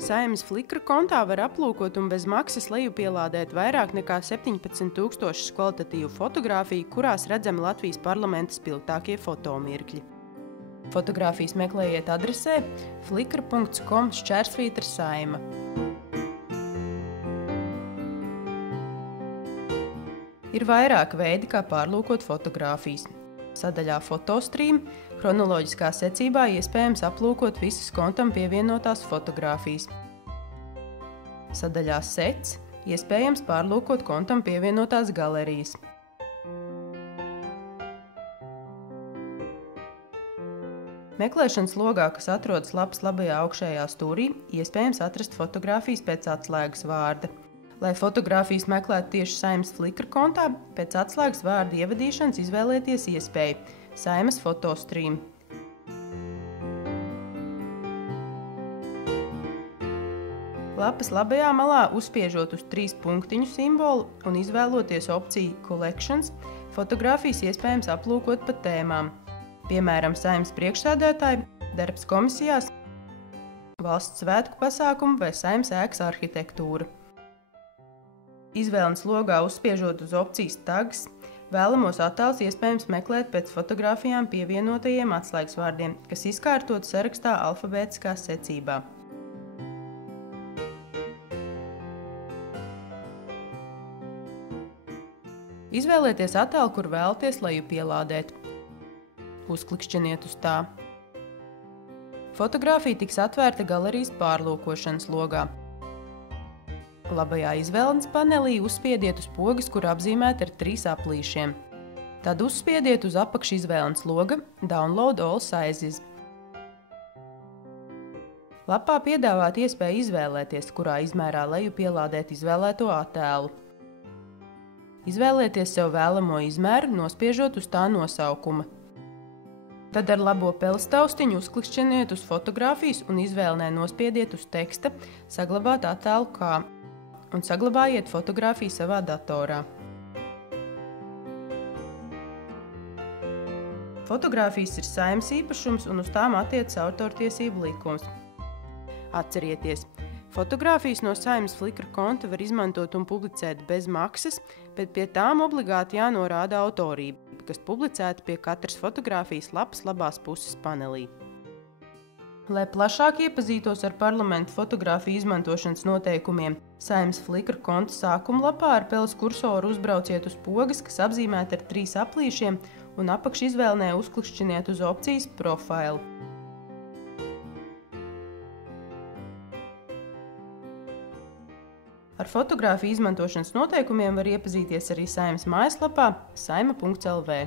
Saeimas Flickr kontā var aplūkot un bez maksas lejupielādēt vairāk nekā 17,000 kvalitatīvu fotogrāfiju, kurās redzami Latvijas parlamenta spilgtākie fotomirkļi. Fotogrāfijas meklējiet adresē flickr.com/saima. Ir vairāki veidi, kā pārlūkot fotogrāfijas. Sadaļā Fotostream chronoloģiskā secībā iespējams aplūkot visas kontam pievienotās fotogrāfijas. Sadaļā Sets iespējams pārlūkot kontam pievienotās galerijas. Meklēšanas logā, kas atrodas lapas labajā augšējā stūrī, iespējams atrast fotogrāfijas pēc atslēgas vārda. Lai fotogrāfijas meklētu tieši Saeimas Flickr kontā, pēc atslēgas vārda ievadīšanas izvēlieties iespēju Saeimas Fotostream. Lapas labajā malā uzspiežot uz 3 punktiņu simbolu un izvēloties opciju Collections, fotogrāfijas iespējams aplūkot pa tēmām. Piemēram, Saeimas priekšsēdētāji, darbs komisijās, valsts svētku pasākumu vai Saeimas ēkas arhitektūra. Izvēles logā uzspiežot uz opcijas Tags, vēlamos attēlus iespējams meklēt pēc fotogrāfijām pievienotajiem atslēgas vārdiem, kas izkārtot sarakstā alfabētiskā secībā. Izvēlieties attēlu, kur vēlaties lejupielādēt. Uzklikšķiniet uz tā. Fotogrāfija tiks atvērta galerijas pārlūkošanas logā. Labajā izvēles panelī uzspiediet uz pogas, kur apzīmēta ar 3 aplīšiem. Tad uzspiediet uz apakšizvēles loga Download all sizes. Lapā piedāvāt iespēju izvēlēties, kurā izmērā lejupielādēt izvēlēto attēlu. Izvēlieties sev vēlamo izmēru, nospiežot uz tā nosaukuma. Tad ar labo peles taustiņu uzklikšķiniet uz fotogrāfijas un izvēlnē nospiediet uz teksta Saglabāt attēlu kā un saglabājiet fotogrāfiju savā datorā. Fotogrāfijas ir Saeimas īpašums un uz tām attiecas autortiesību likums. Atcerieties, fotogrāfijas no Saeimas Flickr konta var izmantot un publicēt bez maksas, bet pie tām obligāti jānorāda autorība, kas publicēta pie katras fotogrāfijas lapas labās puses panelī. Lai plašāk iepazītos ar parlamenta fotogrāfiju izmantošanas noteikumiem, Saeimas Flickr konta sākuma lapā ar peles kursoru uzbrauciet uz pogas, kas apzīmēta ar 3 aplīšiem, un apakšizvēlnē uzklikšķiniet uz opcijas Profile. Ar fotogrāfiju izmantošanas noteikumiem var iepazīties arī Saeimas mājaslapā saima.lv.